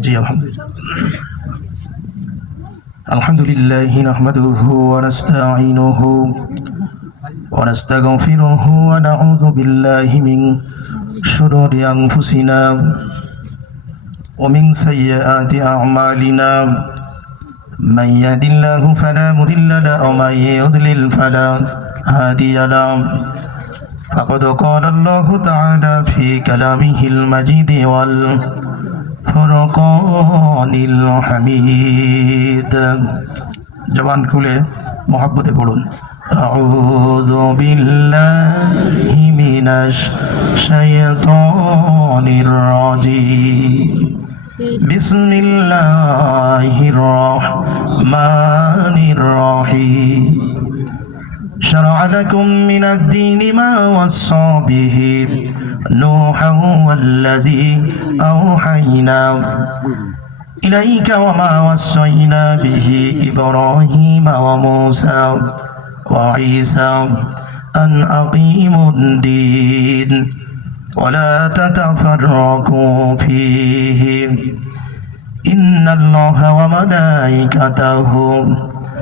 জি আলহামদুলিল্লাহ الحمد لله نحمده ونستعينه ونستغفره ونعوذ بالله من شرور أنفسنا ومن سيئات أعمالنا من يهد الله فلا مضل له ومن يضلل فلا هادي له فقد قال الله تعالى في كلامه المجيد والفرقان الحميد জবান খুলে মহাব্বতে পড়ুন أعوذ بالله من الشيطان الرجيم بسم الله الرحمن الرحيم شرع لكم من الدين ما وصى به نوحا والذي أوحينا إليك وما وصينا به إبراهيم وموسى وعيسى أن أقيموا الدين ولا تتفرقوا فيه إن الله وملائكته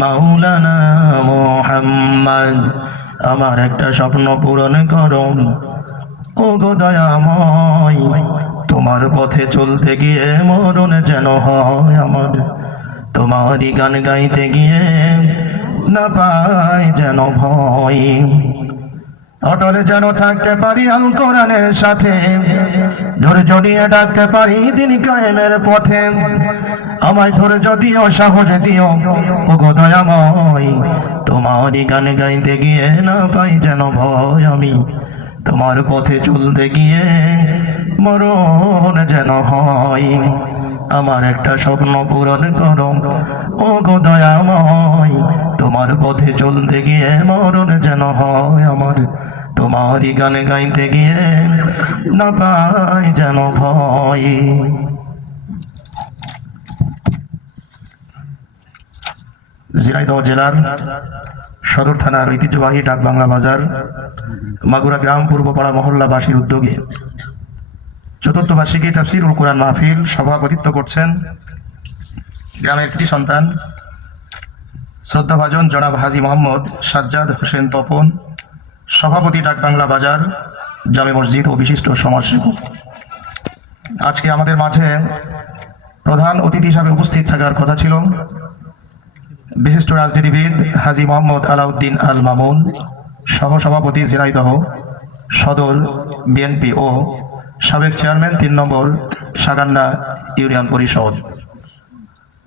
মাওলানা মোহাম্মদ, আমার একটা স্বপ্ন পূরণ করো। ও গোদয়াময় তোমার পথে চলতে গিয়ে মরণ যেন হয় আমার। তোমারই গান গাইতে গিয়ে না পায় যেন ভয়। অটলে যেন থাকতে পারি আল কোরআনের সাথে। ধরে জড়িয়ে ডাকতে পারি দিন কায়েমের পথে। আমায় ধরে যদিও সাহস দিও ও গো দয়াময়। তোমারই গান গাইতে গিয়ে না পাই যেন ভয় আমি। তোমার পথে চলতে গিয়ে মরণ যেন হয়। আমার একটা স্বপ্ন পূরণ করো ও গো দয়াময়। তোমার পথে চলতে গিয়ে মরণ যেন হয় আমার। তোমারই গান গাইতে গিয়ে না পাই যেন ভয়। ঝিনাইদহ জেলার সদর থানার ঐতিহ্যবাহী ডাক বাংলা বাজার, মাগুরা গ্রাম, পূর্বপাড়া মহল্লাবাসীর উদ্যোগে। চতুর্থ বার্ষিকী তাফসিরুল কোরআন মাহফিল সভাপতিত্ব করছেন গ্রামের একটি সন্তান, শ্রদ্ধাভাজন জনাব হাজি মোহাম্মদ সাজ্জাদ হোসেন তপন সভাপতি ডাক বাংলা বাজার, জামে মসজিদ ও বিশিষ্ট সমাজসেবক। আজকে আমাদের মাঝে প্রধান অতিথি হিসাবে উপস্থিত থাকার কথা ছিল বিশিষ্ট রাজনীতিবিদ হাজি মোহাম্মদ আলাউদ্দিন আল মামুন সহ সভাপতি ঝিনাইদহ সদর বিএনপি ও সাবেক চেয়ারম্যান তিন নম্বর সাগান্না ইউনিয়ন পরিষদ।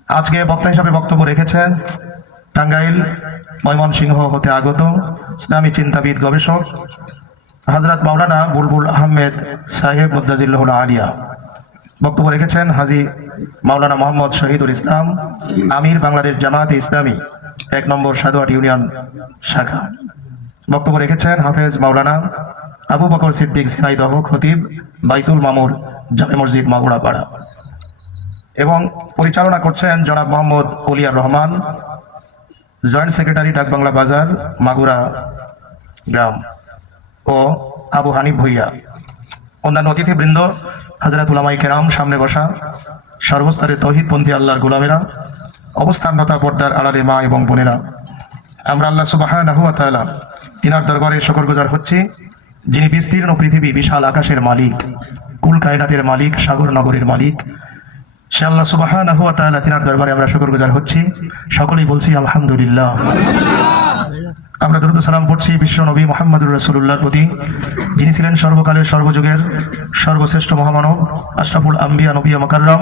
আজকে বক্তা হিসাবে বক্তব্য রেখেছেন টাঙ্গাইল ময়মনসিংহ হতে আগত ইসলামী চিন্তাবিদ গবেষক হজরত মাওলানা বুলবুল আহমেদ সাহেব মুদাজিল্লাহুল আলিয়া। বক্তব্য রেখেছেন হাজি মাওলানা মোহাম্মদ শহীদুল ইসলাম, আমির বাংলাদেশ জামাতে ইসলামী, এক নম্বর সাদোয়াট ইউনিয়ন শাখা। বক্তব্য রেখেছেন হাফেজ মাওলানা আবু বকর সিদ্দিক সিনাইদহ খতিব বাইতুল মামুর জামে মসজিদ মাগুড়াপাড়া এবং পরিচালনা করছেন জনাব মোহাম্মদ উলিয়ার রহমান জয়েন্ট সেক্রেটারি ডাকবাংলা বাজার মাগুরা গ্রাম ও আবু হানিফ ভুইয়া অন্যান্য অতিথিবৃন্দ, হাজরাত উলামাই কেরাম, সামনে বসা সর্বস্তরে তহিদপন্থী আল্লাহর গোলামেরা, অবস্থানরতা পর্দার আড়ালে মা এবং বোনেরা। আমরা আল্লাহ সুবাহ তিনার দরবারে শকর গুজার হচ্ছি, যিনি বিস্তীর্ণ পৃথিবী বিশাল আকাশের মালিক, কুল কায়নাতের মালিক, সাগর নগরের মালিক সে আল্লাহ তাহলে তিনার দরবারে আমরা শকর গুজার হচ্ছি। সকলেই বলছি আলহামদুলিল্লাহ। আমরা দরুদ সালাম পড়ছি বিশ্ব নবী মোহাম্মদুর রসুল্লাহর প্রতি, যিনি ছিলেন সর্বকালের সর্বযুগের সর্বশ্রেষ্ঠ মহামানব, আশরাফুল আম্বিয়া নবী মকাররম,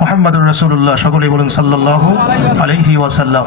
মোহাম্মদুর রসুল্লাহ সকলেই বলুন সাল্লাহ আলহি ওয়াসাল্লাম।